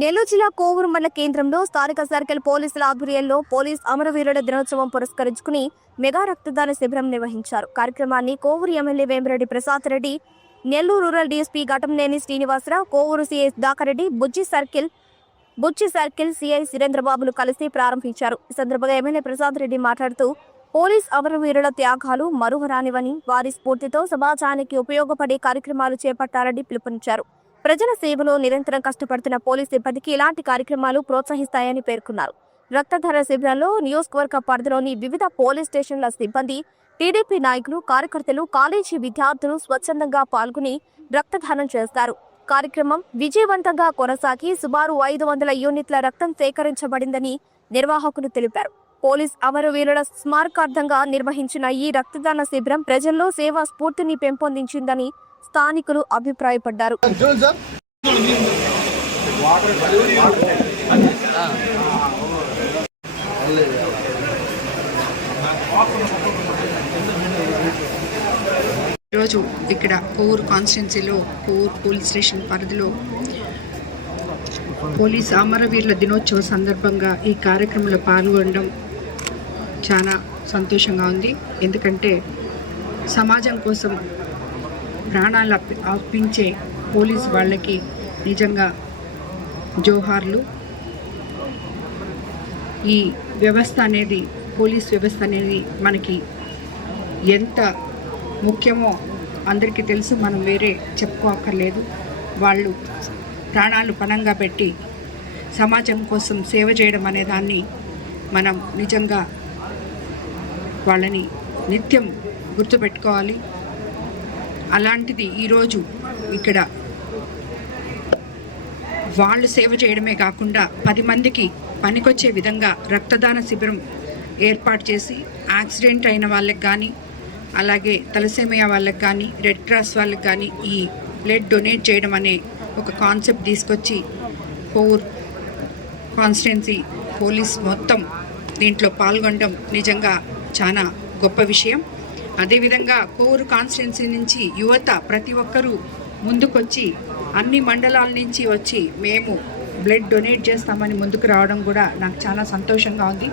నెల్లూరు జిల్లా కోవూరు మండల కేంద్రంలో స్థానిక సర్కిల్ పోలీసుల ఆధ్వర్యంలో పోలీస్ అమరవీరుల దినోత్సవం పురస్కరించుకుని మెగా రక్తదాన శిబిరం నిర్వహించారు. కార్యక్రమాన్ని Kovur MLA Vemireddy Prasad Reddy Nellore rural DSP Ghattamaneni Srinivasarao Kovur CI Dakareddy Bujji circle Bujji circle CI సురేంద్రబాబులు కలిసి ప్రారంభించారు. ఈ సందర్భంగా ఎమ్మెల్యే ప్రసాద్ రెడ్డి మాట్లాడుతూ పోలీస్ అమరవీరుల త్యాగాలు మరువరానివని వారి స్ఫూర్తితో సమాజానికి ఉపయోగపడే కార్యక్రమాలు చేపట్టాలని పిలుపునిచ్చారు. ప్రజల సేవలో నిరంతరం కష్టపడుతున్న పోలీస్ సిబ్బందికి ఇలాంటి కార్యక్రమాలు ప్రోత్సహిస్తాయని పేర్కొన్నారు. రక్తధార శిబిరంలో నియోజకవర్గ పరిధిలోని వివిధ పోలీస్ స్టేషన్ల సిబ్బంది టీడీపీ నాయకులు కార్యకర్తలు కాలేజీ విద్యార్థులు స్వచ్ఛందంగా పాల్గొని రక్తదానం చేస్తారు. కార్యక్రమం విజయవంతంగా కొనసాగి సుమారు ఐదు వందల యూనిట్ల రక్తం సేకరించబడిందని నిర్వాహకులు తెలిపారు. పోలీస్ అమరవీరుల స్మారకార్థంగా నిర్వహించిన ఈ రక్తదాన శిబిరం ప్రజల్లో సేవా స్ఫూర్తిని పెంపొందించిందని స్థానికులు అభిప్రాయపడ్డారు. ఈరోజు ఇక్కడ పూర్ కాన్స్టిట్యున్సీలో పూర్ పోలీస్ స్టేషన్ పరిధిలో పోలీస్ అమరవీరుల దినోత్సవ సందర్భంగా ఈ కార్యక్రమంలో పాల్గొనడం చాలా సంతోషంగా ఉంది. ఎందుకంటే సమాజం కోసం ప్రాణాలు అప్పి అర్పించే పోలీస్ వాళ్ళకి నిజంగా జోహార్లు. ఈ వ్యవస్థ అనేది పోలీస్ వ్యవస్థ అనేది మనకి ఎంత ముఖ్యమో అందరికీ తెలుసు మనం వేరే చెప్పుకోక్కర్లేదు. వాళ్ళు ప్రాణాలు పణంగా పెట్టి సమాజం కోసం సేవ చేయడం అనే దాన్ని మనం నిజంగా వాళ్ళని నిత్యం గుర్తుపెట్టుకోవాలి. అలాంటిది ఈరోజు ఇక్కడ వాళ్ళు సేవ చేయడమే కాకుండా పది మందికి పనికొచ్చే విధంగా రక్తదాన శిబిరం ఏర్పాటు చేసి యాక్సిడెంట్ అయిన వాళ్ళకి కానీ అలాగే తలసేమియా వాళ్ళకి కానీ రెడ్ క్రాస్ వాళ్ళకి కానీ ఈ బ్లడ్ డొనేట్ చేయడం అనే ఒక కాన్సెప్ట్ తీసుకొచ్చి ఫోర్ కాన్స్టిట్యున్సీ పోలీస్ మొత్తం దీంట్లో పాల్గొనడం నిజంగా చాలా గొప్ప విషయం. అదేవిధంగా కోవూరు కాన్స్టిట్యున్సీ నుంచి యువత ప్రతి ఒక్కరూ ముందుకొచ్చి అన్ని మండలాల నుంచి వచ్చి మేము బ్లడ్ డొనేట్ చేస్తామని ముందుకు రావడం కూడా నాకు చాలా సంతోషంగా ఉంది.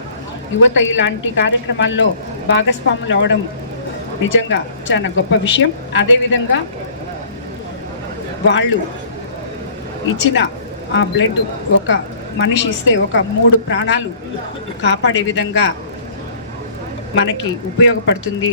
యువత ఇలాంటి కార్యక్రమాల్లో భాగస్వాములు అవడం నిజంగా చాలా గొప్ప విషయం. అదేవిధంగా వాళ్ళు ఇచ్చిన ఆ బ్లడ్ ఒక మనిషి ఇస్తే ఒక మూడు ప్రాణాలు కాపాడే విధంగా మనకి ఉపయోగపడుతుంది.